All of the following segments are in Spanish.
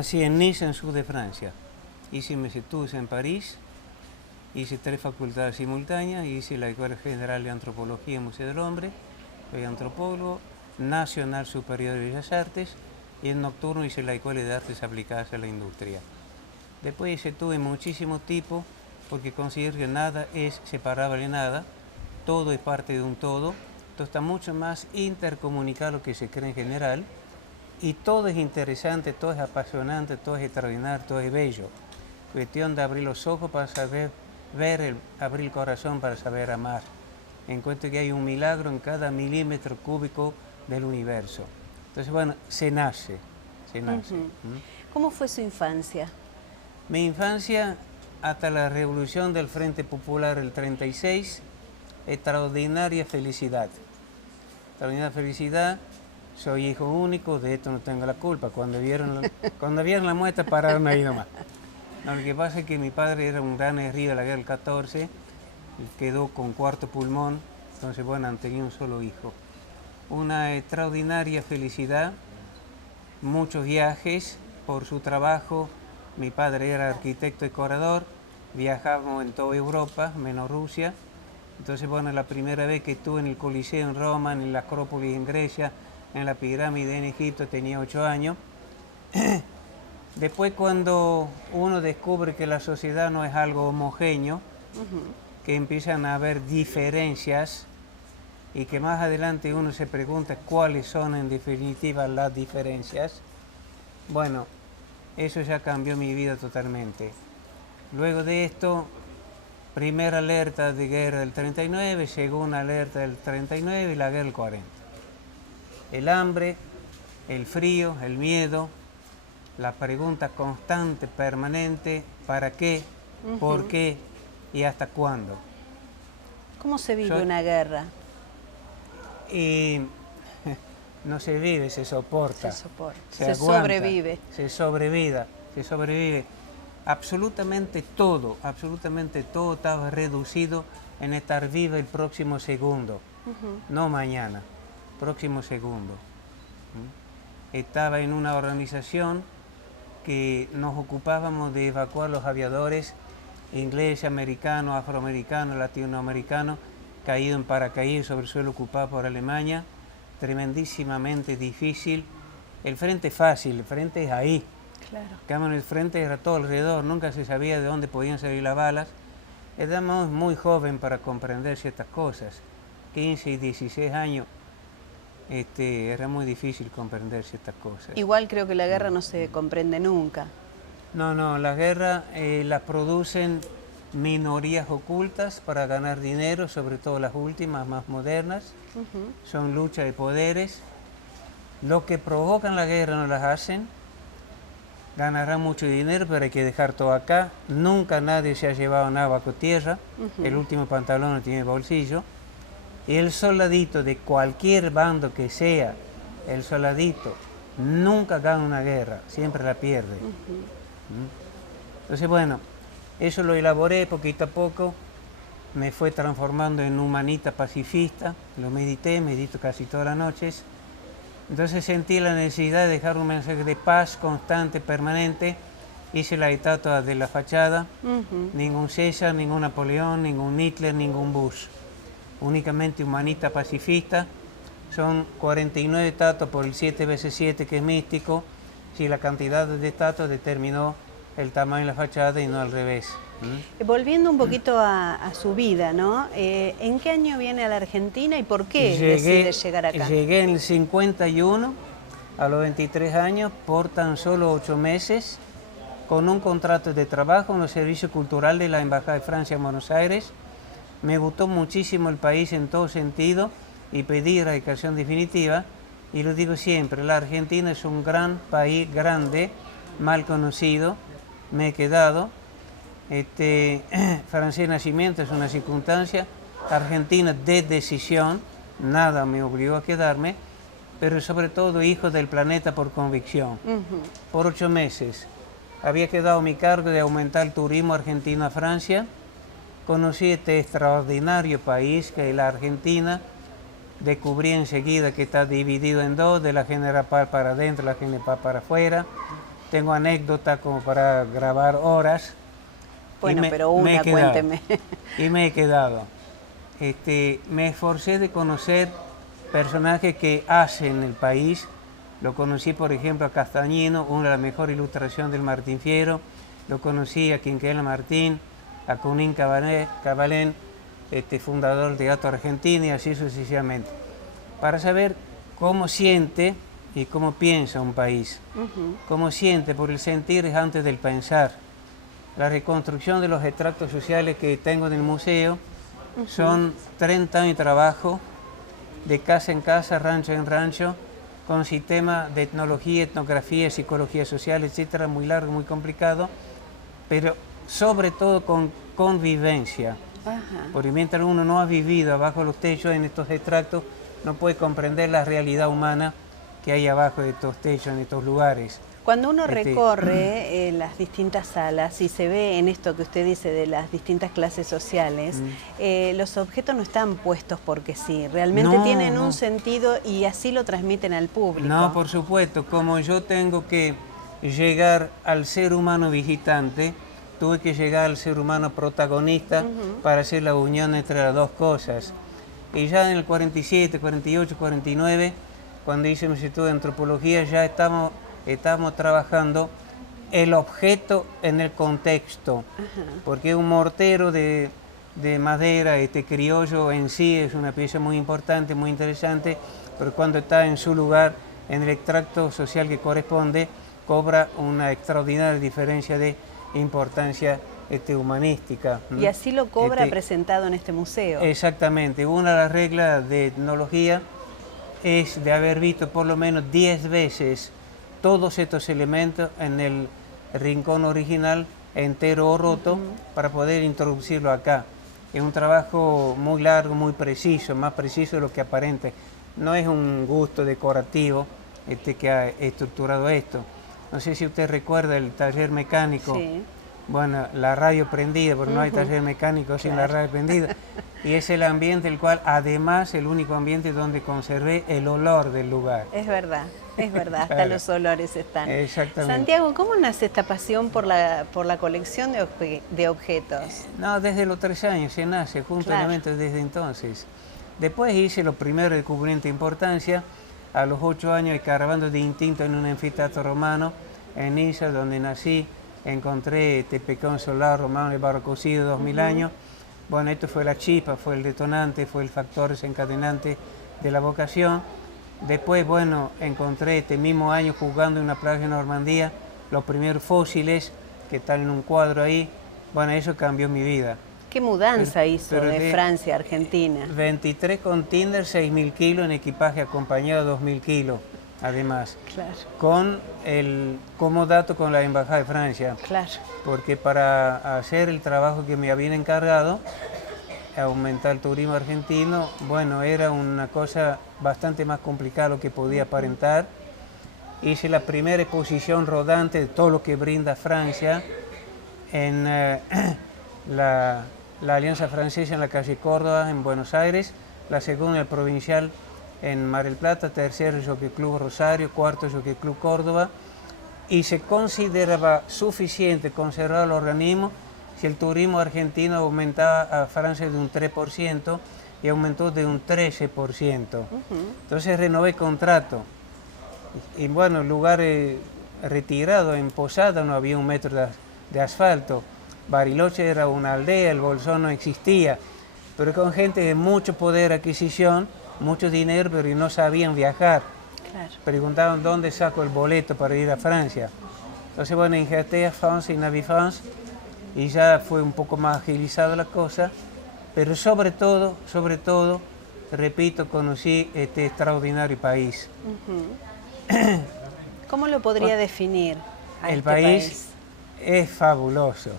nací en Nice, en sur de Francia. Hice mis estudios en París, hice 3 facultades simultáneas, hice la Escuela General de Antropología y Museo del Hombre, soy antropólogo, Nacional Superior de Bellas Artes, y en nocturno hice la Escuela de Artes Aplicadas a la Industria. Después hice estudios de muchísimo tipo, porque considero que nada es separable de nada, todo es parte de un todo, todo está mucho más intercomunicado de lo que se cree en general, y todo es interesante, todo es apasionante, todo es extraordinario, todo es bello. Cuestión de abrir los ojos para saber ver, abrir el corazón para saber amar. Encuentro que hay un milagro en cada milímetro cúbico del universo. Entonces, bueno, se nace, se nace. ¿Cómo fue su infancia? Mi infancia, hasta la revolución del Frente Popular del 36, extraordinaria felicidad. Extraordinaria felicidad, soy hijo único, de esto no tengo la culpa. Cuando vieron la muestra pararon ahí nomás. No, lo que pasa es que mi padre era un gran herido de la guerra del 14, quedó con 4 pulmón, entonces bueno, han tenido un solo hijo. Una extraordinaria felicidad, muchos viajes por su trabajo. Mi padre era arquitecto decorador, viajábamos en toda Europa, menos Rusia. Entonces, bueno, la primera vez que estuve en el Coliseo en Roma, en la Acrópolis en Grecia, en la pirámide en Egipto, tenía 8 años. Después, cuando uno descubre que la sociedad no es algo homogéneo, que empiezan a haber diferencias, y que más adelante uno se pregunta cuáles son en definitiva las diferencias, bueno, eso ya cambió mi vida totalmente. Luego de esto, primera alerta de guerra del 39, segunda alerta del 39 y la guerra del 40. El hambre, el frío, el miedo, la pregunta constante, permanente, ¿para qué? ¿Por qué? ¿Y hasta cuándo? ¿Cómo se vive una guerra? Y no se vive, se soporta. Se soporta, se sobrevive. Se sobrevive. Absolutamente todo estaba reducido en estar vivo el próximo segundo, no mañana, próximo segundo. Estaba en una organización que nos ocupábamos de evacuar los aviadores ingleses, americanos, afroamericanos, latinoamericanos, caído en paracaídas sobre el suelo ocupado por Alemania, tremendísimamente difícil. El frente es fácil, el frente es ahí. Claro. El frente era todo alrededor, nunca se sabía de dónde podían salir las balas. Éramos muy joven para comprender ciertas cosas, 15 y 16 años, era muy difícil comprender ciertas cosas. Igual creo que la guerra no se comprende nunca. No, la guerra la producen minorías ocultas para ganar dinero, sobre todo las últimas, más modernas. Son luchas de poderes. Lo que provocan la guerra no las hacen. Ganarán mucho dinero, pero hay que dejar todo acá. Nunca nadie se ha llevado nada bajo tierra. El último pantalón no tiene bolsillo. Y el soldadito de cualquier bando que sea, el soldadito nunca gana una guerra, siempre la pierde. Entonces, bueno, eso lo elaboré poquito a poco, me fue transformando en humanista pacifista, lo medito casi todas las noches. Entonces sentí la necesidad de dejar un mensaje de paz constante, permanente. Hice la estatua de la fachada, ningún César, ningún Napoleón, ningún Hitler, ningún Bush. Únicamente humanista pacifista. Son 49 estatuas por el 7×7 que es místico. Si la cantidad de estatuas determinó el tamaño de la fachada y no al revés. Volviendo un poquito a su vida, ¿no? ¿En qué año viene a la Argentina y por qué decide llegar acá? Llegué en el 51, a los 23 años, por tan solo 8 meses, con un contrato de trabajo en el servicio cultural de la Embajada de Francia en Buenos Aires. Me gustó muchísimo el país en todo sentido y pedí radicación definitiva. Y lo digo siempre, la Argentina es un gran país, grande, mal conocido. Me he quedado. Francia de nacimiento es una circunstancia. Argentina de decisión, nada me obligó a quedarme, pero sobre todo hijo del planeta por convicción. Por 8 meses. Había quedado a mi cargo de aumentar el turismo argentino a Francia. Conocí este extraordinario país que es la Argentina. Descubrí enseguida que está dividido en dos, de la General Paz para adentro, la General Paz para afuera. tengo anécdotas como para grabar horas. Bueno, pero una, cuénteme. Y me he quedado. Me esforcé de conocer personajes que hacen el país. Lo conocí, por ejemplo, a Castañino, una de las mejores ilustraciones del Martín Fierro. Lo conocí a Quinquela Martín, a Cunín Cabalén, fundador del Teatro Argentino, y así sucesivamente. Para saber cómo siente y cómo piensa un país. Cómo siente, por el sentir es antes del pensar. La reconstrucción de los extractos sociales que tengo en el museo son 30 años de trabajo, de casa en casa, rancho en rancho, con sistema de etnología, etnografía, psicología social, etcétera, muy largo, muy complicado, pero sobre todo con convivencia. Porque mientras uno no ha vivido abajo los techos en estos extractos, no puede comprender la realidad humana que hay abajo de estos techos, en estos lugares. Cuando uno recorre las distintas salas y se ve en esto que usted dice de las distintas clases sociales, los objetos no están puestos porque sí, realmente tienen un sentido y así lo transmiten al público. No, por supuesto, como yo tengo que llegar al ser humano visitante, tuve que llegar al ser humano protagonista para hacer la unión entre las dos cosas. Y ya en el 47, 48, 49, cuando hice mi instituto de antropología, ya estamos trabajando el objeto en el contexto, porque un mortero de madera, criollo en sí es una pieza muy importante, muy interesante, pero cuando está en su lugar, en el extracto social que corresponde, cobra una extraordinaria diferencia de importancia humanística. Y así lo cobra presentado en este museo. Exactamente. Una de las reglas de etnología es de haber visto por lo menos 10 veces todos estos elementos en el rincón original, entero o roto, para poder introducirlo acá. Es un trabajo muy largo, muy preciso, más preciso de lo que aparente. No es un gusto decorativo que ha estructurado esto. No sé si usted recuerda el taller mecánico. Sí. Bueno, la radio prendida, porque no hay taller mecánico sin la radio prendida. Y es el ambiente el cual, además, el único ambiente donde conservé el olor del lugar. Es verdad, hasta claro. Los olores están. Exactamente. Santiago, ¿cómo nace esta pasión por la colección de objetos? No, desde los 3 años se nace, juntamente desde entonces. Después hice los primeros descubrimientos de importancia. A los 8 años, escarbando de instinto en un anfiteatro romano, en Niza, donde nací. Encontré este pequeño solar romano de barro cocido, 2000 años. Bueno, esto fue la chispa, fue el detonante, fue el factor desencadenante de la vocación. Después, bueno, encontré este mismo año jugando en una playa de Normandía los primeros fósiles que están en un cuadro ahí. Bueno, eso cambió mi vida. ¿Qué mudanza hizo de Francia a Argentina? 23 containers, 6.000 kilos en equipaje acompañado de 2.000 kilos. Además, con el comodato con la Embajada de Francia. Porque para hacer el trabajo que me habían encargado, aumentar el turismo argentino, bueno, era una cosa bastante más complicada de lo que podía aparentar. Hice la primera exposición rodante de todo lo que brinda Francia en la Alianza Francesa en la calle Córdoba, en Buenos Aires, la segunda en el Provincial en Mar del Plata, tercero Jockey Club Rosario, cuarto Jockey Club Córdoba, y se consideraba suficiente conservar el organismo si el turismo argentino aumentaba a Francia de un 3% y aumentó de un 13%. Entonces renové contrato. Y bueno, lugares retirados, en Posada no había 1 metro de asfalto. Bariloche era una aldea, el Bolsón no existía, pero con gente de mucho poder de adquisición, mucho dinero, pero no sabían viajar. Preguntaban dónde saco el boleto para ir a Francia. Entonces, bueno, injerté a France y Navi France y ya fue un poco más agilizada la cosa, pero sobre todo, repito, conocí este extraordinario país. ¿Cómo lo podría definir a el país? Es fabuloso,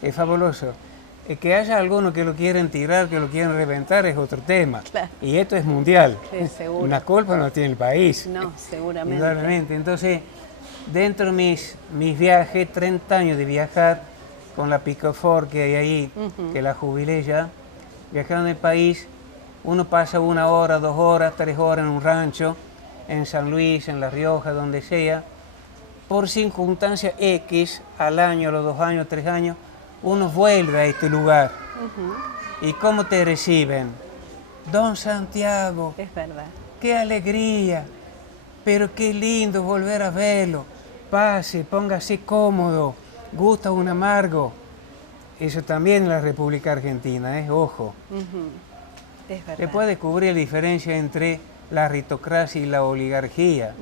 es fabuloso. Que haya algunos que lo quieren tirar, que lo quieren reventar, es otro tema. Y esto es mundial. Una culpa no tiene el país. No, seguramente. Indudablemente. Entonces, dentro de mis viajes, 30 años de viajar con la Picofort que hay ahí, que la jubilé ya, viajando en el país, uno pasa 1 hora, 2 horas, 3 horas en un rancho, en San Luis, en La Rioja, donde sea, por circunstancia X, al año, a los 2 años, 3 años, uno vuelve a este lugar. ¿Y cómo te reciben? Don Santiago, Es verdad. qué alegría, pero qué lindo volver a verlo. Pase, póngase cómodo, gusta un amargo. Eso también en la República Argentina, ojo. Es verdad. Se puede descubrir la diferencia entre la aristocracia y la oligarquía.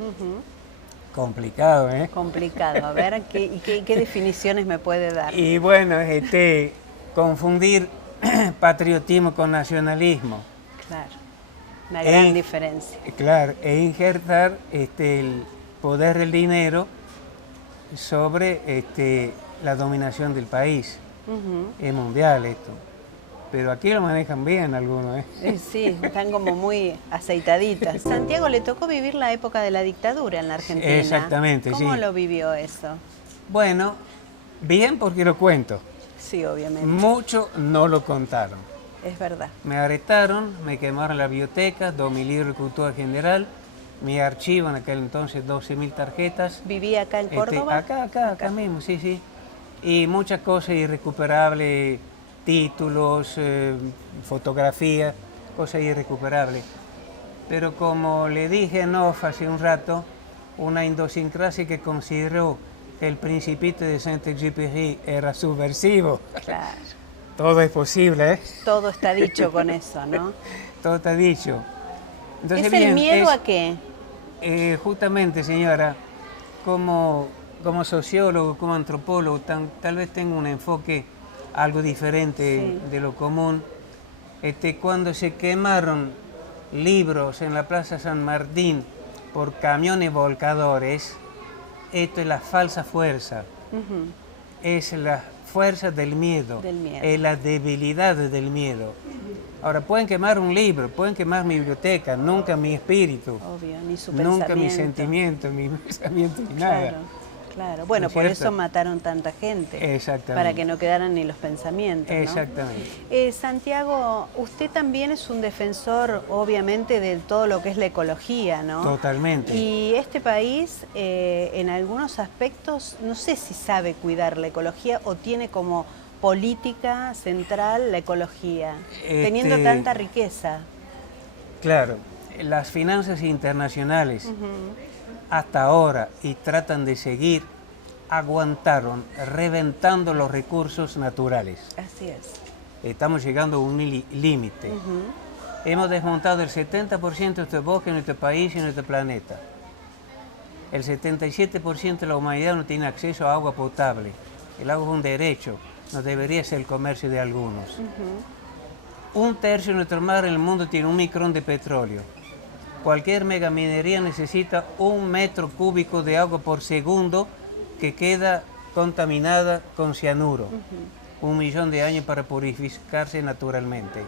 Complicado, ¿eh? Complicado. A ver, ¿qué definiciones me puede dar? Y bueno, confundir patriotismo con nacionalismo. Claro, una gran diferencia. Claro, e injertar el poder del dinero sobre la dominación del país. Es mundial esto. Pero aquí lo manejan bien algunos, ¿eh? Sí, están como muy aceitaditas. Santiago, le tocó vivir la época de la dictadura en la Argentina. Exactamente, sí. ¿Cómo lo vivió eso? Bueno, bien porque lo cuento. Sí, obviamente. Muchos no lo contaron. Es verdad. Me arrestaron, me quemaron la biblioteca, 2.000 libros de cultura general, mi archivo en aquel entonces 12.000 tarjetas. ¿Vivía acá en Córdoba? Acá mismo, sí, sí. Y muchas cosas irrecuperables, títulos, fotografías, cosas irrecuperables. Pero como le dije en off hace un rato, una idiosincrasia que consideró que el Principito de Saint-Exupéry era subversivo. Claro. Todo es posible, ¿eh? Todo está dicho con eso, ¿no? Todo está dicho. Entonces, ¿Es el miedo a qué? Justamente, señora, como sociólogo, como antropólogo, tal vez tengo un enfoque algo diferente de lo común. Cuando se quemaron libros en la Plaza San Martín por camiones volcadores, esto es la falsa fuerza. Es la fuerza del miedo. Es la debilidad del miedo. Ahora, pueden quemar un libro, pueden quemar mi biblioteca, nunca mi espíritu. Obvio, ni su nunca mi sentimiento, mi pensamiento, ni nada. Claro, bueno, por eso mataron tanta gente. Exactamente. Para que no quedaran ni los pensamientos, ¿no? Exactamente. Santiago, usted también es un defensor, obviamente, de todo lo que es la ecología, ¿no? Totalmente. Y este país, en algunos aspectos, no sé si sabe cuidar la ecología o tiene como política central la ecología, teniendo tanta riqueza. Claro, las finanzas internacionales hasta ahora, y tratan de seguir, aguantaron reventando los recursos naturales. Así es. Estamos llegando a un límite. Hemos desmontado el 70% de este bosque en nuestro país y en nuestro planeta. El 77% de la humanidad no tiene acceso a agua potable. El agua es un derecho, no debería ser el comercio de algunos. Un tercio de nuestro mar en el mundo tiene 1 micrón de petróleo. Cualquier megaminería necesita 1 metro cúbico de agua por segundo que queda contaminada con cianuro. 1 millón de años para purificarse naturalmente.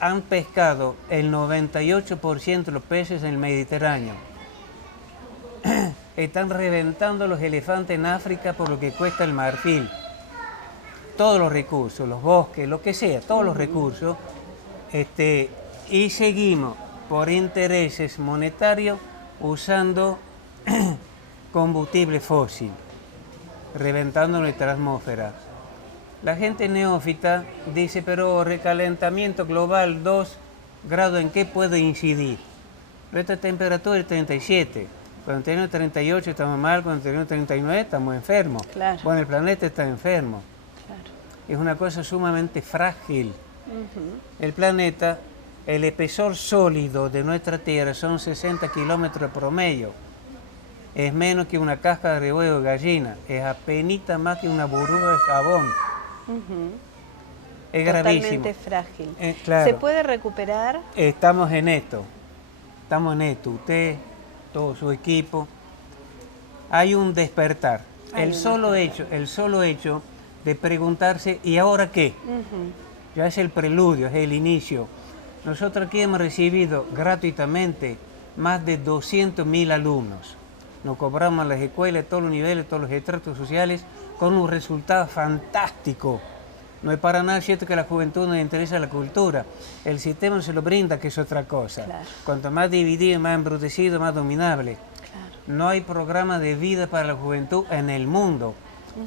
Han pescado el 98% de los peces en el Mediterráneo. Están reventando los elefantes en África por lo que cuesta el marfil. Todos los recursos, los bosques, lo que sea, todos los recursos. Y seguimos por intereses monetarios usando combustible fósil, reventando nuestra atmósfera. La gente neófita dice, pero recalentamiento global 2 grados, ¿en qué puede incidir? Nuestra temperatura es 37. Cuando tenemos 38 estamos mal, cuando tenemos 39 estamos enfermos. Claro. Bueno, el planeta está enfermo. Claro. Es una cosa sumamente frágil. El planeta, el espesor sólido de nuestra Tierra son 60 kilómetros promedio. Es menos que una cáscara de huevo de gallina. Es apenas más que una burbuja de jabón. Es gravísimo. Totalmente frágil. Claro. ¿Se puede recuperar? Estamos en esto. Estamos en esto. Usted, todo su equipo. Hay un despertar. El solo hecho de preguntarse, ¿y ahora qué? Ya es el preludio, es el inicio. Nosotros aquí hemos recibido gratuitamente más de 200.000 alumnos. Nos cobramos en las escuelas, todos los niveles, todos los estratos sociales, con un resultado fantástico. No es para nada cierto que a la juventud no le interesa la cultura. El sistema se lo brinda, que es otra cosa. Claro. Cuanto más dividido, más embrutecido, más dominable. Claro. no hay programa de vida para la juventud en el mundo,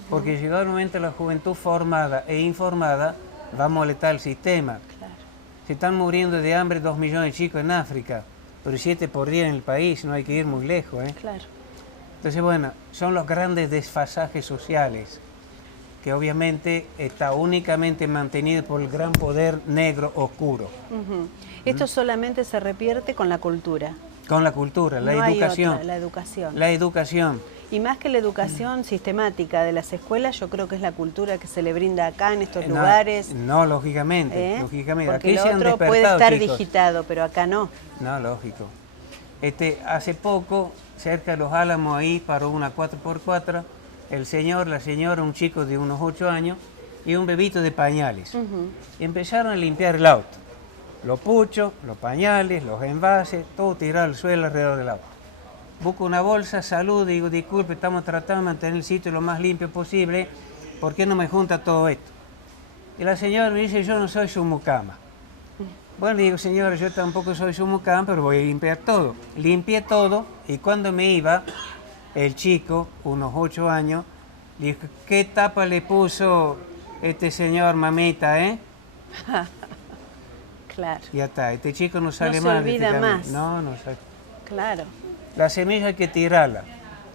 porque llegado el momento la juventud formada e informada va a molestar el sistema. Claro. Se están muriendo de hambre 2 millones de chicos en África, pero 7 por día en el país, no hay que ir muy lejos. Claro. Entonces, bueno, son los grandes desfasajes sociales, que obviamente está únicamente mantenido por el gran poder negro oscuro. Esto solamente se revierte con la cultura. Con la cultura, la No educación. hay otra, la educación. La educación. Y más que la educación sistemática de las escuelas, yo creo que es la cultura que se le brinda acá en estos lugares. No, lógicamente, lógicamente. Porque Aquí lo se han otro puede despertado, estar chicos. digitado, pero acá no. No, lógico. Hace poco, cerca de Los Álamos, ahí paró una 4x4, el señor, la señora, un chico de unos 8 años y un bebito de pañales. Y empezaron a limpiar el auto. Los puchos, los pañales, los envases, todo tirado al suelo alrededor del auto. Busco una bolsa, saludo, digo, disculpe, estamos tratando de mantener el sitio lo más limpio posible, ¿por qué no me junta todo esto? Y la señora me dice, yo no soy su mucama. Bueno, le digo, señora, yo tampoco soy su mucama, pero voy a limpiar todo. Limpié todo y cuando me iba, el chico, unos 8 años, le dijo, ¿qué tapa le puso este señor, mamita, Claro. Ya está, este chico no sale No se más. olvida más. No, no sale. Claro. La semilla hay que tirarla.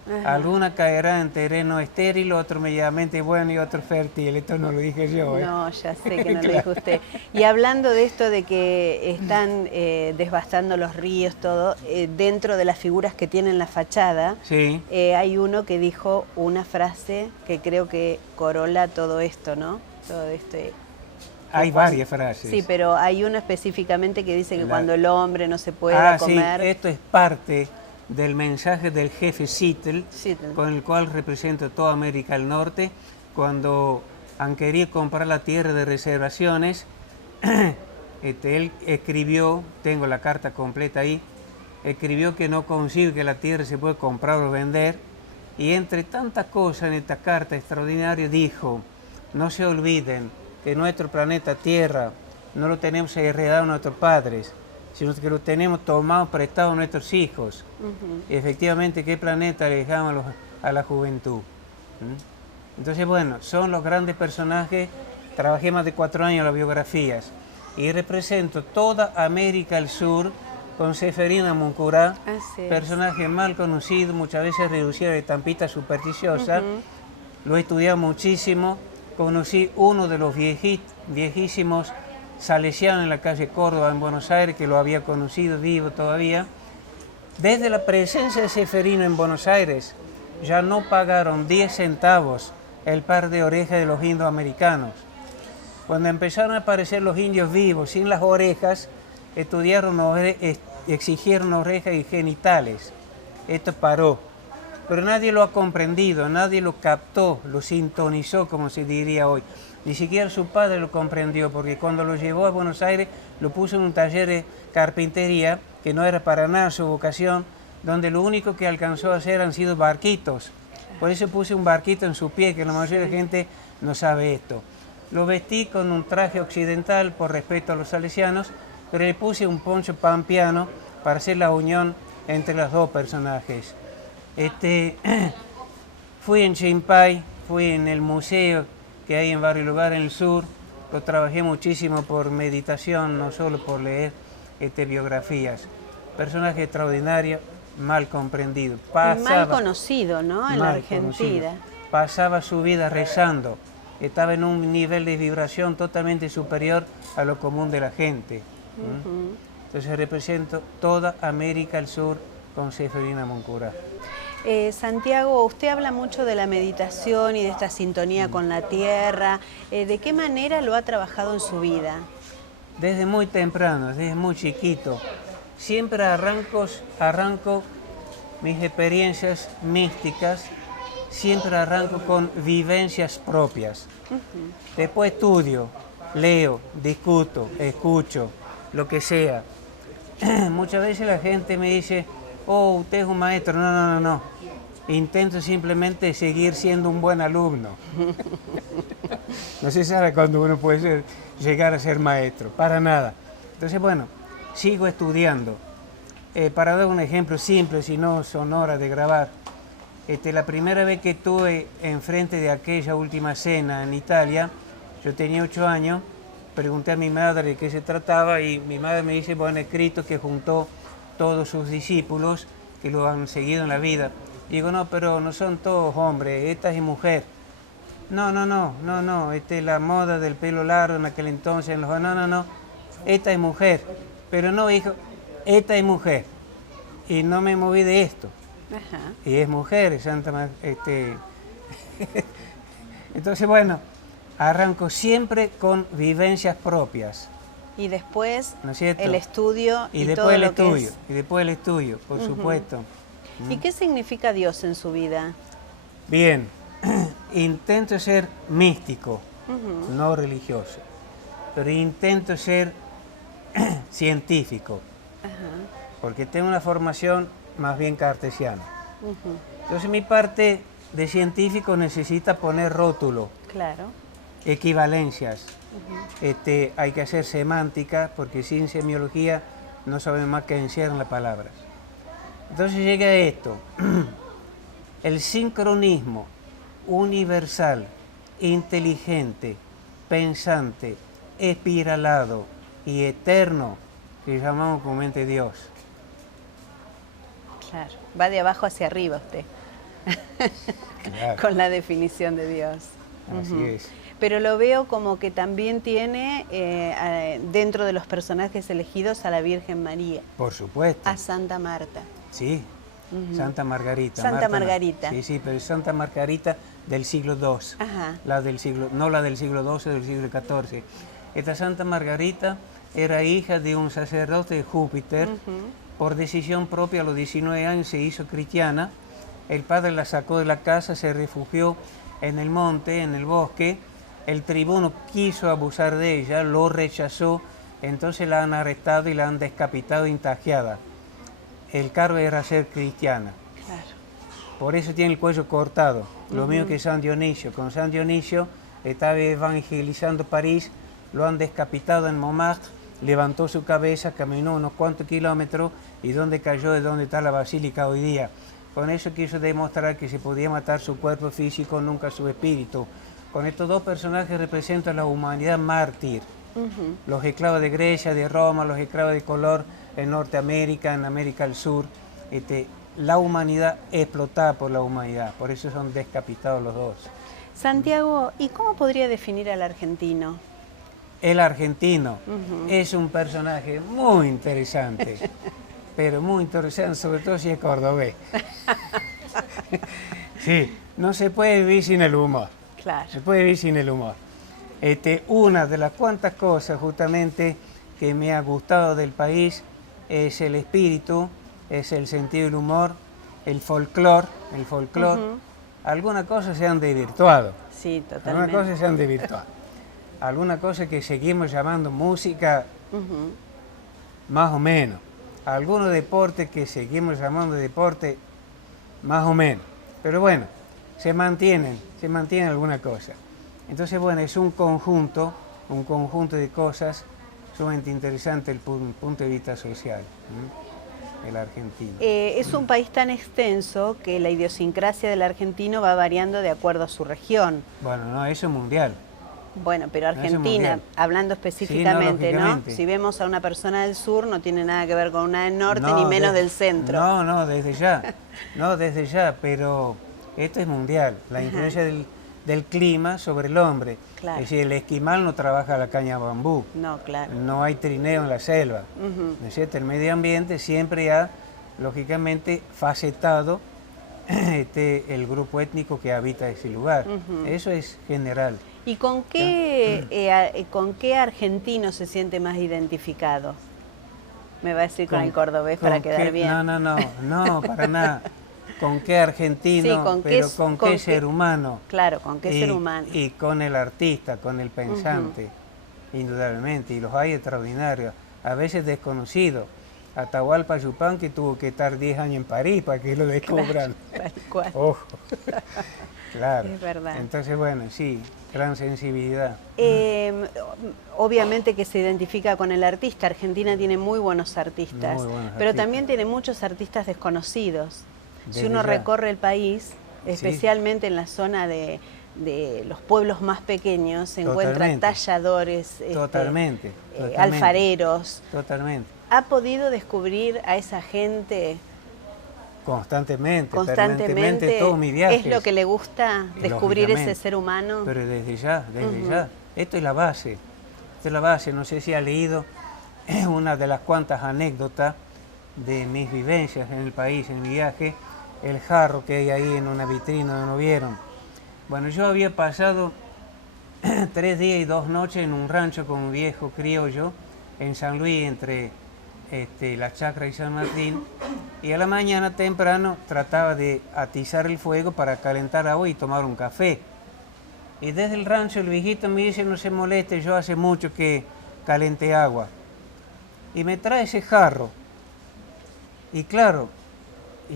Ajá. Alguna caerá en terreno estéril, otro medianamente bueno y otro fértil. Esto no lo dije yo. No, ya sé que no lo dijo usted. Y hablando de esto de que están devastando los ríos, todo, dentro de las figuras que tienen la fachada, Sí. Hay uno que dijo una frase que creo que corola todo esto, ¿no? Todo este... Hay varias frases. Sí, pero hay uno específicamente que dice que cuando el hombre no se puede comer... Sí, esto es parte del mensaje del jefe Seattle, con el cual represento toda América del Norte, cuando han querido comprar la tierra de reservaciones. Él escribió, tengo la carta completa ahí, escribió que no consigue que la tierra se puede comprar o vender, y entre tantas cosas en esta carta extraordinaria dijo, no se olviden que nuestro planeta Tierra no lo tenemos heredado a nuestros padres, sino que lo tenemos tomado prestado a nuestros hijos. Y efectivamente, ¿qué planeta le dejamos a la juventud? Entonces, bueno, son los grandes personajes. Trabajé más de 4 años en las biografías y represento toda América del Sur con Seferino Amuncurá, personaje mal conocido, muchas veces reducido de estampita supersticiosa. Lo he estudiado muchísimo. Conocí uno de los viejísimos salesianos en la calle Córdoba, en Buenos Aires, que lo había conocido vivo todavía. Desde la presencia de Seferino en Buenos Aires, ya no pagaron 10 centavos el par de orejas de los indios americanos. Cuando empezaron a aparecer los indios vivos, sin las orejas, exigieron orejas y genitales. Esto paró. Pero nadie lo ha comprendido, nadie lo captó, lo sintonizó, como se diría hoy. Ni siquiera su padre lo comprendió, porque cuando lo llevó a Buenos Aires, lo puso en un taller de carpintería, que no era para nada su vocación, donde lo único que alcanzó a hacer han sido barquitos. Por eso puse un barquito en su pie, que la mayoría de la gente no sabe esto. Lo vestí con un traje occidental, por respeto a los salesianos, pero le puse un poncho pampeano para hacer la unión entre los dos personajes. Fui en Chimpay, fui en el museo que hay en varios lugares en el sur, lo trabajé muchísimo por meditación, no solo por leer biografías. Personaje extraordinario, mal comprendido. Mal conocido, ¿no? En la Argentina. Conocido. Pasaba su vida rezando, estaba en un nivel de vibración totalmente superior a lo común de la gente. Entonces represento toda América del Sur con Seferino Amuncurá. Santiago, usted habla mucho de la meditación y de esta sintonía con la tierra. ¿De qué manera lo ha trabajado en su vida? Desde muy temprano, desde muy chiquito. Siempre arranco mis experiencias místicas, siempre arranco con vivencias propias. Después estudio, leo, discuto, escucho, lo que sea. Muchas veces la gente me dice, oh, usted es un maestro. No. Intento simplemente seguir siendo un buen alumno. No se sabe cuándo uno puede llegar a ser maestro, para nada. Entonces, bueno, sigo estudiando. para dar un ejemplo simple, si no son horas de grabar, la primera vez que estuve enfrente de aquella última cena en Italia, yo tenía 8 años, pregunté a mi madre de qué se trataba y mi madre me dice, bueno, escrito que juntó todos sus discípulos que lo han seguido en la vida. Digo, no, pero no son todos hombres, esta es mujer. No, la moda del pelo largo en aquel entonces, no, esta es mujer. Pero no, hijo, esta es mujer. Y no me moví de esto. Ajá. Y es mujer, Entonces, bueno, arranco siempre con vivencias propias. Y después ¿no es cierto? el estudio y después todo el lo estudio, que es... y después el estudio, por supuesto. ¿Y qué significa Dios en su vida? Bien, intento ser místico, no religioso, pero intento ser científico, porque tengo una formación más bien cartesiana. Entonces mi parte de científico necesita poner rótulo, Claro. equivalencias, hay que hacer semántica, porque sin semiología no sabemos más que encierran las palabras. Entonces llega esto, el sincronismo universal, inteligente, pensante, espiralado y eterno, que llamamos comúnmente Dios. Claro, va de abajo hacia arriba usted, Claro. con la definición de Dios. Así es. Pero lo veo como que también tiene dentro de los personajes elegidos a la Virgen María, Por supuesto. a Santa Marta. Sí, Santa Margarita. Santa Margarita. Sí, pero es Santa Margarita del siglo II. Ajá. No la del siglo XII, del siglo XIV. Esta Santa Margarita era hija de un sacerdote de Júpiter. Por decisión propia, a los 19 años se hizo cristiana. El padre la sacó de la casa, se refugió en el monte, en el bosque. El tribuno quiso abusar de ella, lo rechazó, entonces la han arrestado y la han decapitado intajeada. El cargo era ser cristiana. Claro. Por eso tiene el cuello cortado. Lo mismo que San Dionisio. Con San Dionisio estaba evangelizando París, lo han decapitado en Montmartre, levantó su cabeza, caminó unos cuantos kilómetros y donde cayó es donde está la basílica hoy día. Con eso quiso demostrar que se podía matar su cuerpo físico, nunca su espíritu. Con estos dos personajes representan la humanidad mártir. Los esclavos de Grecia, de Roma, los esclavos de color en Norteamérica, en América del Sur. La humanidad explotada por la humanidad, por eso son decapitados los dos. Santiago, ¿y cómo podría definir al argentino? El argentino es un personaje muy interesante, pero muy interesante, sobre todo si es cordobés. Sí, no se puede vivir sin el humor. Claro. Se puede vivir sin el humor. Una de las cuantas cosas justamente que me ha gustado del país es el espíritu, es el sentido del humor, el folclore. Algunas cosas se han desvirtuado. Sí, totalmente. Algunas cosas se han desvirtuado. Algunas cosas que seguimos llamando música, más o menos. Algunos deportes que seguimos llamando deporte, más o menos. Pero bueno, se mantienen algunas cosas. Entonces, bueno, es un conjunto de cosas sumamente interesante desde el punto de vista social, el argentino. Es un país tan extenso que la idiosincrasia del argentino va variando de acuerdo a su región. Bueno, no, eso es mundial. Bueno, pero Argentina, hablando específicamente, Sí, ¿no? Si vemos a una persona del sur, no tiene nada que ver con una del norte, ni menos del centro. No, desde ya, pero esto es mundial, la influencia del clima sobre el hombre. Claro. Es decir, el esquimal no trabaja la caña de bambú. No, claro. No hay trineo en la selva. ¿No es cierto? El medio ambiente siempre ha, lógicamente, facetado el grupo étnico que habita ese lugar. Eso es general. ¿Y con qué argentino se siente más identificado? Me va a decir con el cordobés para quedar bien. No, para nada. ¿Con qué argentino? Sí, pero ¿con qué ser humano? Claro, ¿con qué ser humano? Y con el artista, con el pensante, indudablemente. Y los hay extraordinarios, a veces desconocidos. Atahualpa Yupanqui tuvo que estar 10 años en París para que lo descubran. Claro, tal cual. Ojo. Claro. Es verdad. Entonces, bueno, sí, gran sensibilidad. Obviamente que se identifica con el artista. Argentina tiene muy buenos artistas, Muy buenos pero artistas. también tiene muchos artistas desconocidos. Si Desde uno ya. recorre el país, Sí. especialmente en la zona de los pueblos más pequeños, se encuentran Totalmente. talladores, Totalmente. Totalmente. alfareros. Totalmente. ¿Ha podido descubrir a esa gente Constantemente, constantemente? permanentemente, todos mis viajes. ¿Es lo que le gusta, descubrir ese Lógicamente. ser humano? Pero desde ya, desde ya. Esto es la base. Esto es la base. No sé si ha leído una de las cuantas anécdotas de mis vivencias en el país, en mi viaje, el jarro que hay ahí en una vitrina, ¿no vieron? Bueno, yo había pasado 3 días y 2 noches en un rancho con un viejo criollo en San Luis, entre La Chacra y San Martín, y a la mañana temprano trataba de atizar el fuego para calentar agua y tomar un café. Y desde el rancho el viejito me dice: no se moleste, yo hace mucho que calenté agua. Y me trae ese jarro. Y claro,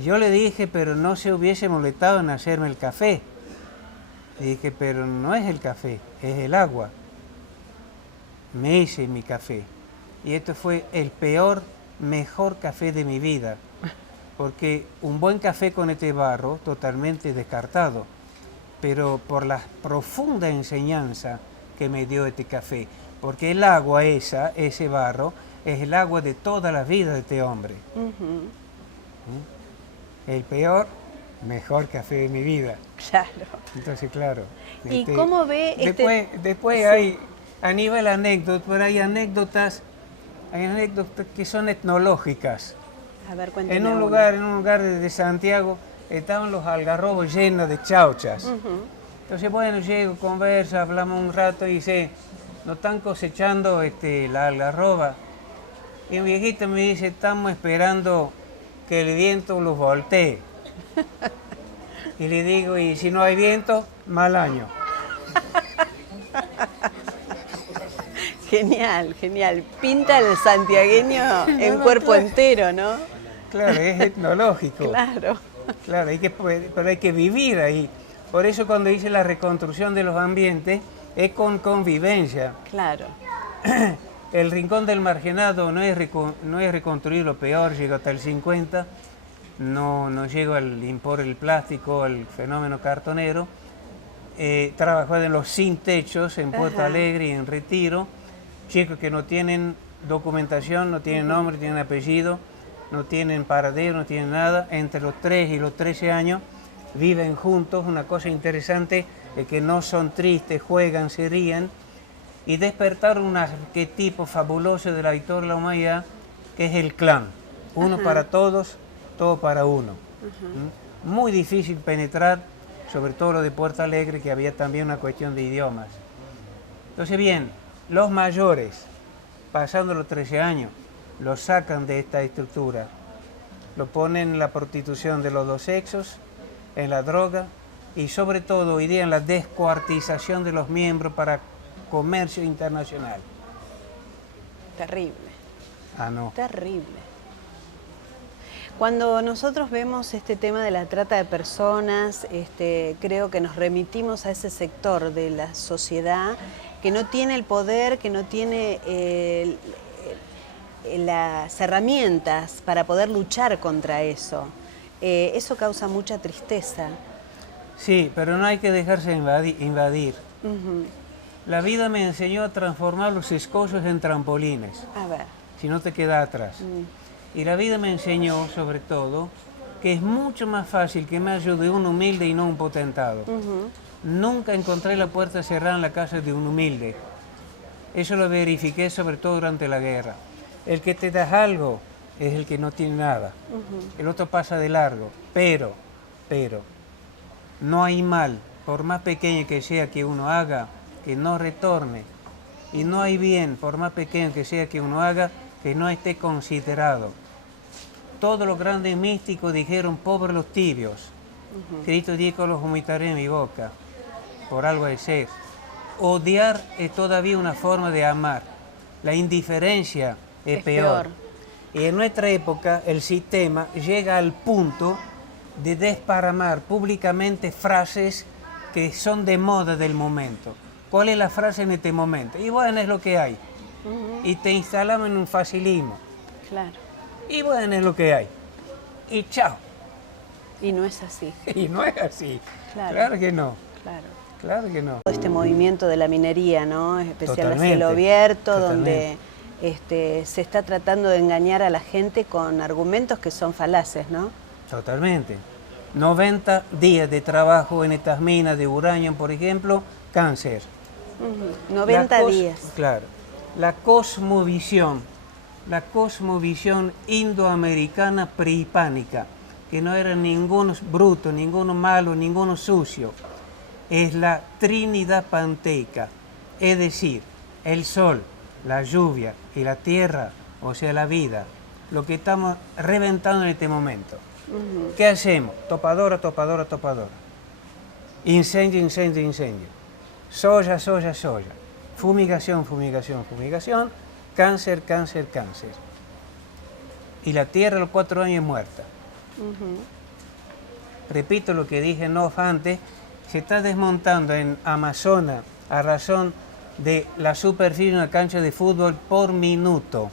yo le dije, pero no se hubiese molestado en hacerme el café. Le dije, pero no es el café, es el agua. Me hice mi café. Y esto fue el mejor café de mi vida. Porque un buen café con este barro, totalmente descartado. Pero por la profunda enseñanza que me dio este café. Porque el agua ese barro, es el agua de toda la vida de este hombre. El mejor café de mi vida. Claro. Entonces, claro. ¿Y cómo ve Después sí. hay, a nivel anécdotas, pero hay anécdotas que son etnológicas. A ver, cuénteme En un una. lugar de Santiago estaban los algarrobos llenos de chauchas. Entonces, bueno, llego, conversa, hablamos un rato y dice, nos están cosechando la algarroba. Y un viejito me dice, estamos esperando que el viento los voltee. Y le digo, y si no hay viento, mal año. Genial, genial. Pinta el santiagueño en cuerpo claro. entero, ¿no? Claro, es etnológico. Claro. Claro, pero hay que vivir ahí. Por eso cuando dice la reconstrucción de los ambientes, es con convivencia. Claro. El Rincón del Marginado no es reconstruir lo peor, llegó hasta el 50, no llegó al impor el plástico, al fenómeno cartonero. Trabajó en los sin techos, en Puerto Alegre y en Retiro, chicos que no tienen documentación, no tienen nombre, tienen apellido, no tienen paradero, no tienen nada, entre los 3 y los 13 años viven juntos. Una cosa interesante es que no son tristes, juegan, se ríen, y despertaron un arquetipo fabuloso de la victoria de la humanidad, que es el clan. Uno para todos, todo para uno. Muy difícil penetrar, sobre todo lo de Puerto Alegre, que había también una cuestión de idiomas. Entonces, bien, los mayores, pasando los 13 años, lo sacan de esta estructura, lo ponen en la prostitución de los dos sexos, en la droga y sobre todo hoy día en la descuartización de los miembros para comercio internacional. Terrible. Ah, no. Terrible. Cuando nosotros vemos este tema de la trata de personas, creo que nos remitimos a ese sector de la sociedad que no tiene el poder, que no tiene las herramientas para poder luchar contra eso. Eso causa mucha tristeza. Sí, pero no hay que dejarse invadir. La vida me enseñó a transformar los escollos en trampolines. A ver. Si no te quedas atrás. Y la vida me enseñó, sobre todo, que es mucho más fácil que me ayude un humilde y no un potentado. Nunca encontré la puerta cerrada en la casa de un humilde. Eso lo verifiqué sobre todo durante la guerra. El que te da algo es el que no tiene nada. El otro pasa de largo. Pero, no hay mal, por más pequeño que sea que uno haga, que no retorne. Y no hay bien, por más pequeño que sea que uno haga, que no esté considerado. Todos los grandes místicos dijeron, pobres los tibios. Cristo dijo, los vomitaré en mi boca, por algo de ser. Odiar es todavía una forma de amar. La indiferencia es peor. Y en nuestra época el sistema llega al punto de desparramar públicamente frases que son de moda del momento. ¿Cuál es la frase en este momento? Y bueno, es lo que hay. Y te instalamos en un facilismo. Claro. Y bueno, es lo que hay. Y chao. Y no es así. Y no es así. Claro. Claro que no. Claro. Claro que no. Este movimiento de la minería, ¿no? Especial a Totalmente, cielo abierto, totalmente. donde se está tratando de engañar a la gente con argumentos que son falaces, ¿no? Totalmente. 90 días de trabajo en estas minas de uranio, por ejemplo, cáncer. 90 días. Claro. La cosmovisión indoamericana prehispánica, que no era ninguno bruto, ninguno malo, ninguno sucio, es la Trinidad Panteica, es decir, el sol, la lluvia y la tierra, o sea, la vida, lo que estamos reventando en este momento. ¿Qué hacemos? Topadora, topadora, topadora. Incendio, incendio, incendio. Soya, soya, soya. Fumigación, fumigación, fumigación. Cáncer, cáncer, cáncer. Y la tierra a los 4 años muerta. Repito lo que dije no antes, se está desmontando en Amazonas a razón de la superficie de una cancha de fútbol por minuto.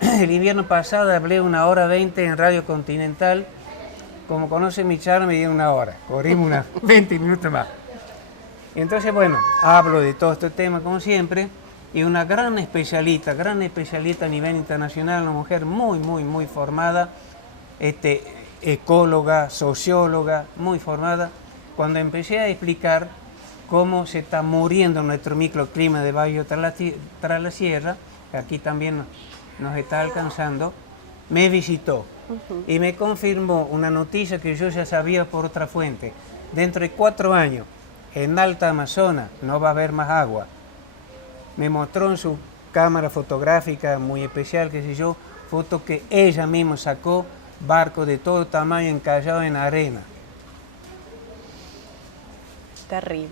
El invierno pasado hablé 1 hora 20 en Radio Continental. Como conoce mi charla, me dieron 1 hora. Corrimos unos 20 minutos más. Y entonces, bueno, hablo de todo este tema como siempre. Y una gran especialista a nivel internacional, una mujer muy formada, ecóloga, socióloga, muy formada. Cuando empecé a explicar cómo se está muriendo nuestro microclima de Bayo tras la sierra, que aquí también nos está alcanzando, me visitó y me confirmó una noticia que yo ya sabía por otra fuente. Dentro de 4 años, en Alta Amazonas, no va a haber más agua. Me mostró en su cámara fotográfica muy especial, qué sé yo, fotos que ella misma sacó, barcos de todo tamaño encallados en arena. Terrible.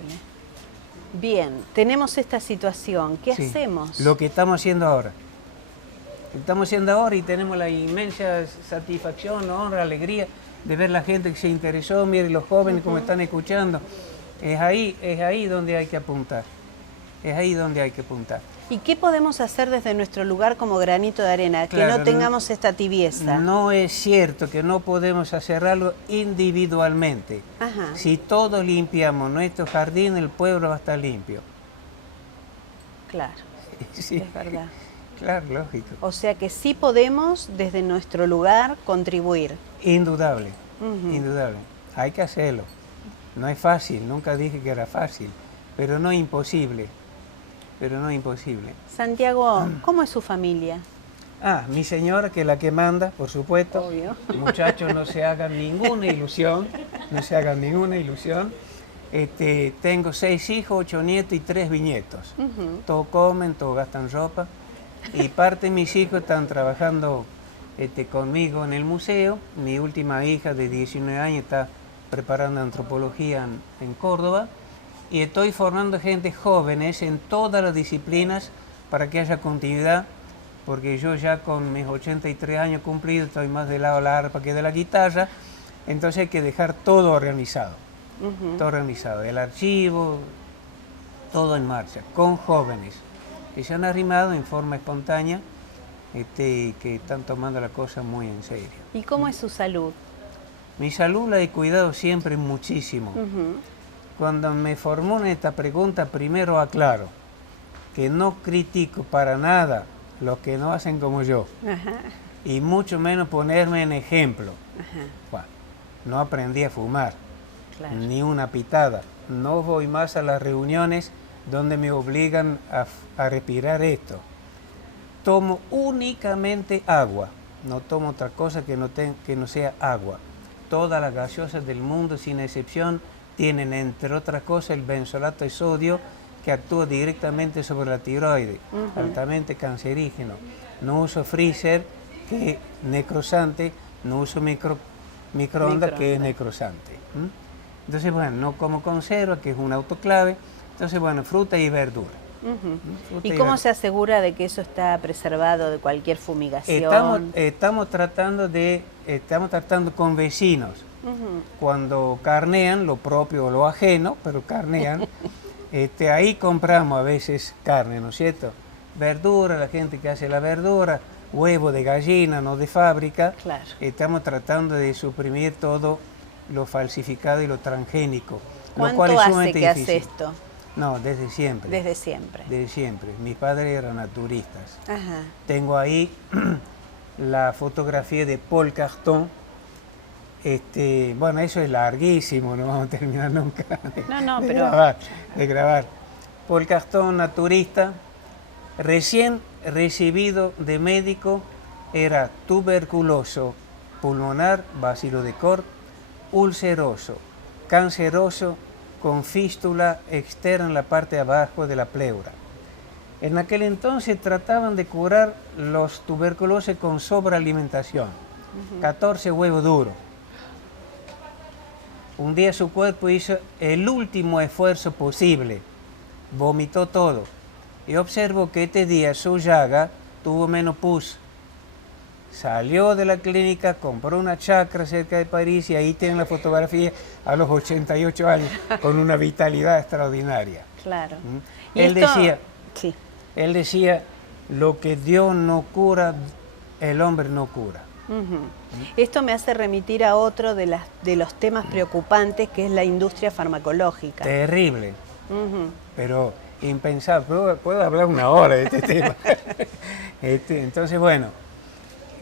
Bien, tenemos esta situación. ¿Qué hacemos? Lo que estamos haciendo ahora. Estamos haciendo ahora y tenemos la inmensa satisfacción, honra, alegría de ver la gente que se interesó, mire los jóvenes como están escuchando. Es ahí donde hay que apuntar. Es ahí donde hay que apuntar. ¿Y qué podemos hacer desde nuestro lugar como granito de arena? Claro, que no tengamos esta tibieza. No es cierto que no podemos hacer algo individualmente. Ajá. Si todos limpiamos nuestro jardín, el pueblo va a estar limpio. Claro, Sí. es verdad. Claro, lógico. O sea que sí podemos desde nuestro lugar contribuir. Indudable, indudable. Hay que hacerlo. No es fácil, nunca dije que era fácil, pero no imposible. Pero no imposible. Santiago, ¿cómo es su familia? Mi señora, que es la que manda, por supuesto. Obvio. Muchachos, no se hagan ninguna ilusión, no se hagan ninguna ilusión. Tengo 6 hijos, 8 nietos y 3 bisnietos. Todos comen, todos gastan ropa. Y parte de mis hijos están trabajando conmigo en el museo. Mi última hija de 19 años está preparando antropología en Córdoba. Y estoy formando gente jóvenes en todas las disciplinas para que haya continuidad, porque yo ya con mis 83 años cumplidos estoy más del lado de la arpa que de la guitarra, entonces hay que dejar todo organizado, todo organizado, el archivo, todo en marcha, con jóvenes que se han arrimado en forma espontánea y que están tomando la cosa muy en serio. ¿Y cómo es su salud? Mi salud la he cuidado siempre muchísimo. Cuando me formulan esta pregunta, primero aclaro que no critico para nada los que no hacen como yo. Y mucho menos ponerme en ejemplo. Bueno, no aprendí a fumar, ni una pitada. No voy más a las reuniones donde me obligan a respirar esto. Tomo únicamente agua. No tomo otra cosa que no sea agua. Todas las gaseosas del mundo, sin excepción, tienen, entre otras cosas, el benzolato de sodio que actúa directamente sobre la tiroides, altamente cancerígeno. No uso freezer, que es necrosante, no uso microondas, que es necrosante. Entonces, bueno, no como conserva, que es un autoclave. Entonces, bueno, fruta y verdura. ¿Y cómo se asegura de que eso está preservado de cualquier fumigación? Estamos tratando con vecinos Cuando carnean, lo propio o lo ajeno, pero carnean, ahí compramos a veces carne, ¿no es cierto? Verdura, la gente que hace la verdura, huevo de gallina, no de fábrica. Claro. Estamos tratando de suprimir todo lo falsificado y lo transgénico. ¿Cuánto hace que hace esto? No, desde siempre. Desde siempre. Desde siempre. Mis padres eran naturistas. Ajá. Tengo ahí la fotografía de Paul Carton. Bueno, eso es larguísimo, no vamos a terminar nunca de grabar. Paul Carton, naturista, recién recibido de médico, era tuberculoso pulmonar, bacilo de Koch, ulceroso, canceroso, con fístula externa en la parte de abajo de la pleura. En aquel entonces trataban de curar los tuberculosis con sobrealimentación, 14 huevos duros. Un día su cuerpo hizo el último esfuerzo posible, vomitó todo y observó que este día su llaga tuvo menos pus. Salió de la clínica, compró una chacra cerca de París y ahí tienen la fotografía a los 88 años con una vitalidad extraordinaria. Claro. Él decía, lo que Dios no cura, el hombre no cura. Esto me hace remitir a otro de los temas preocupantes, que es la industria farmacológica. Terrible, pero impensable. Puedo hablar una hora de este tema. Entonces, bueno,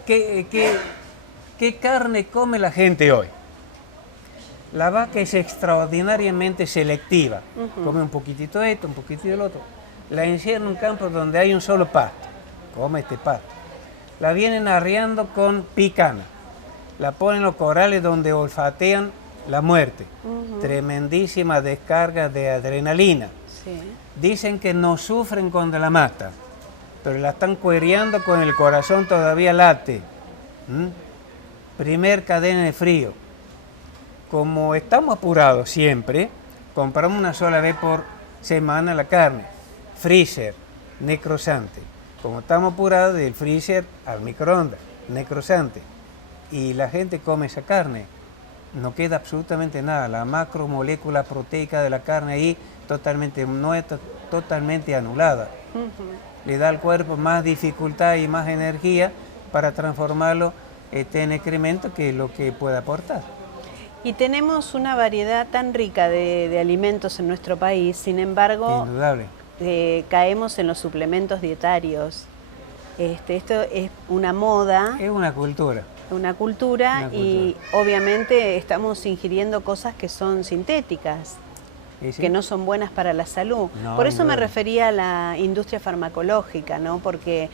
¿qué carne come la gente hoy? La vaca es extraordinariamente selectiva. Come un poquitito de esto, un poquitito del otro. La encierra en un campo donde hay un solo pasto. Come este pasto. La vienen arriando con picana. La ponen en los corrales donde olfatean la muerte. Tremendísima descarga de adrenalina. Sí. Dicen que no sufren cuando la matan, pero la están cuereando con el corazón todavía late. Primer cadena de frío. Como estamos apurados siempre, compramos una sola vez por semana la carne. Freezer, necrosante. Como estamos apurados, del freezer al microondas, necrosante. Y la gente come esa carne. No queda absolutamente nada. La macromolécula proteica de la carne ahí no está totalmente anulada. Le da al cuerpo más dificultad y más energía para transformarlo en excremento, que es lo que puede aportar. Y tenemos una variedad tan rica de alimentos en nuestro país, sin embargo, indudable. Caemos en los suplementos dietarios. Esto es una moda. Es una cultura. Una cultura y obviamente estamos ingiriendo cosas que son sintéticas, ¿Sí? que no son buenas para la salud. No, por eso me refería a la industria farmacológica, ¿no? Porque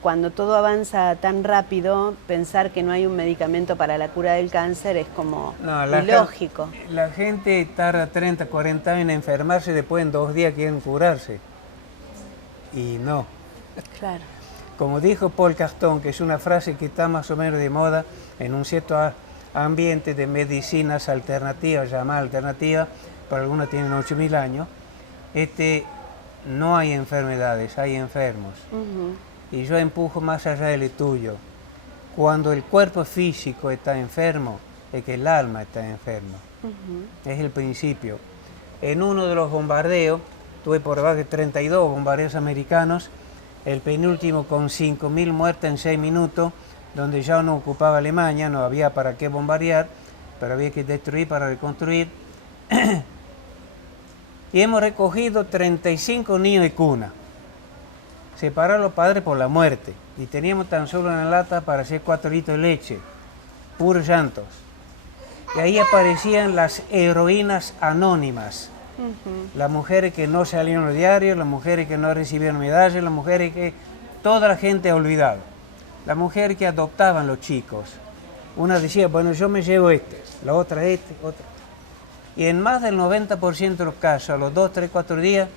cuando todo avanza tan rápido, pensar que no hay un medicamento para la cura del cáncer es como ilógico. La gente tarda 30, 40 años en enfermarse y después en 2 días quieren curarse. Y no. Claro. Como dijo Paul Carton, que es una frase que está más o menos de moda en un cierto ambiente de medicinas alternativas, llamadas alternativas, pero algunas tienen 8000 años, no hay enfermedades, hay enfermos. Y yo empujo más allá del tuyo. Cuando el cuerpo físico está enfermo, es que el alma está enferma. Es el principio. En uno de los bombardeos, tuve por debajo de 32 bombardeos americanos, el penúltimo con 5000 muertes en 6 minutos, donde ya no ocupaba Alemania, no había para qué bombardear, pero había que destruir para reconstruir. Y hemos recogido 35 niños de cuna. Separaron a los padres por la muerte. Y teníamos tan solo una lata para hacer 4 litros de leche. Puros llantos. Y ahí aparecían las heroínas anónimas. Las mujeres que no salieron a los diarios, las mujeres que no recibieron medallas, las mujeres que toda la gente ha olvidado. Las mujeres que adoptaban los chicos. Una decía, bueno, yo me llevo la otra otra. Y en más del 90% de los casos, a los 2, 3, 4 días,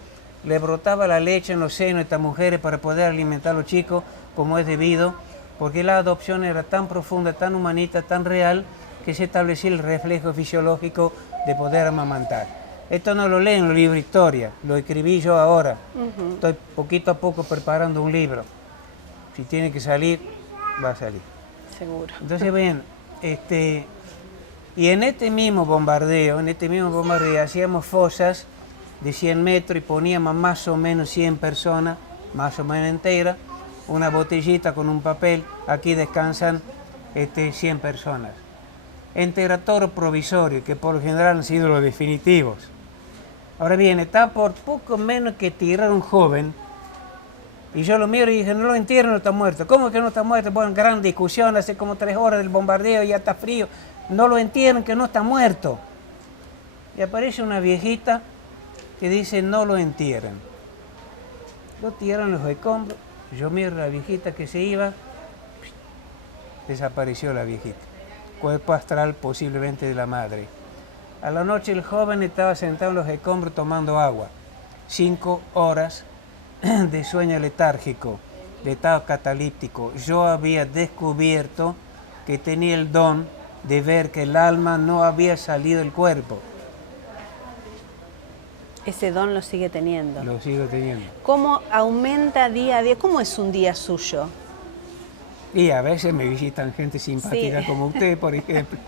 le brotaba la leche en los senos de estas mujeres para poder alimentar a los chicos como es debido, porque la adopción era tan profunda, tan humanista, tan real, que se establecía el reflejo fisiológico de poder amamantar. Esto no lo leen en los libros de historia, lo escribí yo ahora. Estoy poquito a poco preparando un libro. Si tiene que salir, va a salir. Seguro. Entonces, ven, Y en este mismo bombardeo, hacíamos fosas de 100 metros y poníamos más o menos 100 personas, más o menos enteras, una botellita con un papel, aquí descansan 100 personas. Enterratorio provisorio, que por lo general han sido los definitivos. Ahora bien, está por poco menos que tirar un joven, y yo lo miro y dije, no lo entierren, no está muerto. ¿Cómo que no está muerto? Bueno, gran discusión, hace como 3 horas del bombardeo, ya está frío. No lo entierren, que no está muerto. Y aparece una viejita que dice, no lo entierren. Lo tiran los escombros, yo miro a la viejita que se iba, desapareció la viejita. Cuerpo astral posiblemente de la madre. A la noche el joven estaba sentado en los escombros tomando agua. 5 horas de sueño letárgico, de estado catalíptico. Yo había descubierto que tenía el don de ver que el alma no había salido del cuerpo. Ese don lo sigue teniendo. Lo sigo teniendo. ¿Cómo aumenta día a día? ¿Cómo es un día suyo? Y a veces me visitan gente simpática, sí, como usted, por ejemplo.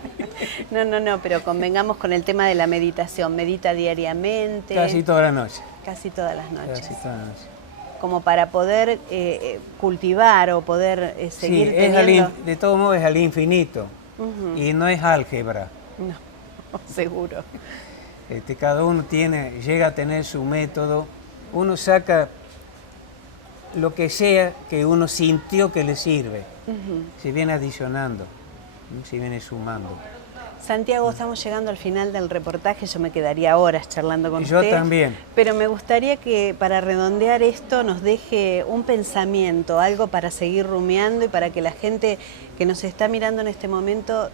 No, pero convengamos con el tema de la meditación. ¿Medita diariamente? Casi toda la noche. Casi todas las noches. Casi todas las noches. Como para poder cultivar o poder seguir teniendo... De todo modo es al infinito. Y no es álgebra. No, seguro. Cada uno llega a tener su método. Uno saca lo que sea que uno sintió que le sirve. Se viene adicionando, se viene sumando. Santiago, estamos llegando al final del reportaje, yo me quedaría horas charlando con usted. Yo también. Pero me gustaría que para redondear esto nos deje un pensamiento, algo para seguir rumiando y para que la gente que nos está mirando en este momento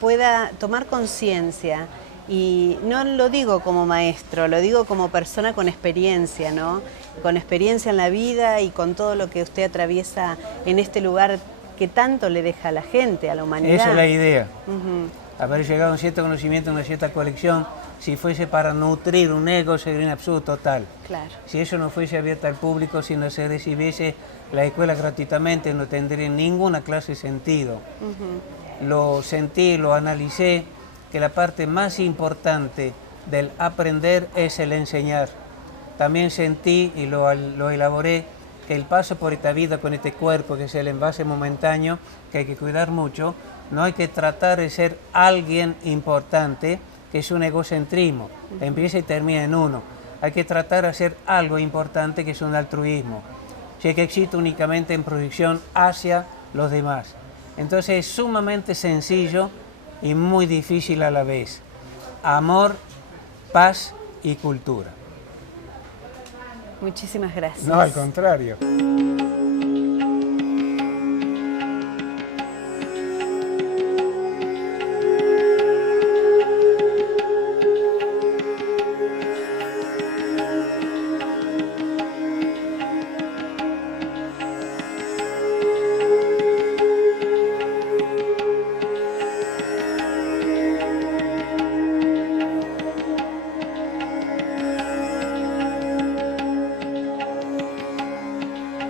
pueda tomar conciencia. Y no lo digo como maestro, lo digo como persona con experiencia, ¿no? Con experiencia en la vida y con todo lo que usted atraviesa en este lugar que tanto le deja a la gente, a la humanidad. Esa es la idea. Haber llegado a un cierto conocimiento, a una cierta colección, si fuese para nutrir un ego, sería un absurdo total. Claro. Si eso no fuese abierto al público, si no se recibiese la escuela gratuitamente, no tendría ninguna clase de sentido. Lo sentí, lo analicé, que la parte más importante del aprender es el enseñar. También sentí y lo elaboré, que el paso por esta vida con este cuerpo, que es el envase momentáneo, que hay que cuidar mucho, no hay que tratar de ser alguien importante, que es un egocentrismo, empieza y termina en uno. Hay que tratar de hacer algo importante, que es un altruismo, que existe únicamente en proyección hacia los demás. Entonces es sumamente sencillo y muy difícil a la vez. Amor, paz y cultura. Muchísimas gracias. No, al contrario.